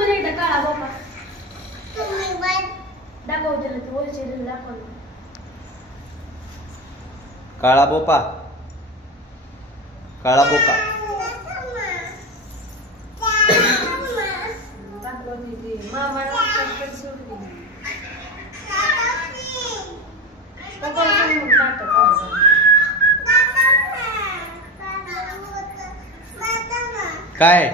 मला एकदा काळा बोका दाखव त्याला ते वरचे दाखव काळा बोका काळा बोका काय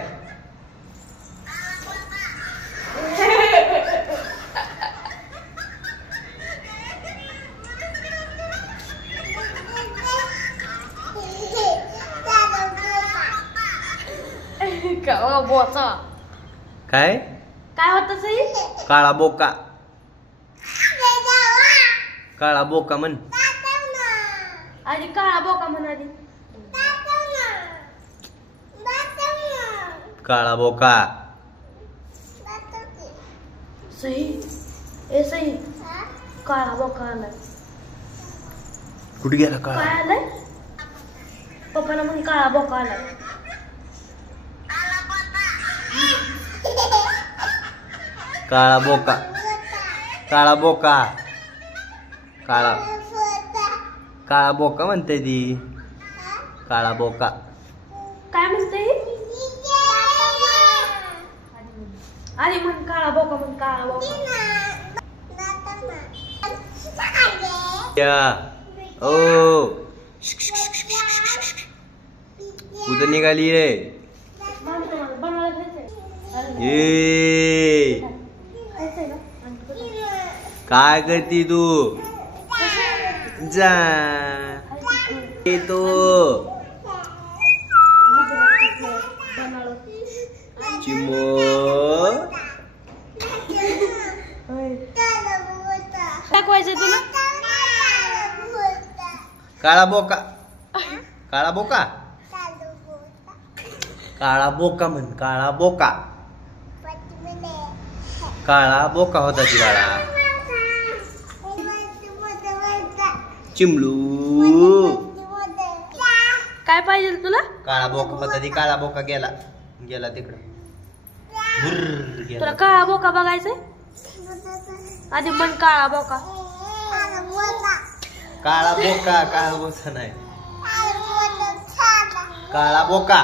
काय काय होत सई काळा बोका काळा बोका म्हण आधी काळा बोका म्हण आधी काळा बोका सई ए सई काळा बोका आला कुठे गेला काळा काय आलाय पप्पाला म्हण काळा बोका आला काळा बोका काळा बोका काळा काळा बोका म्हणते ती काळा बोका काय म्हणते आधी म्हण काळा बोका म्हण काळा बोका या ओ उद्या निघाली रे ये काय करती तू जा तो चिमो टाकवायचं तुला काळा बोका काळा बोका काळा बोका म्हण काळा बोका काळा बोका होता ती बाळा चिमलू काय पाहिजे तुला काळा बोका होता ती काळा बोका गेला गेला तिकडं तुला काळा बोका बघायचंय आधी म्हण काळा बोका काळा बोका काळा बोका नाही काळा बोका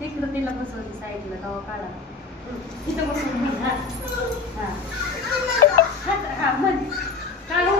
तिकडं तिला बसवली साईडला तेव्हा काढा तिथं बसून म्हण हा म्हण काढू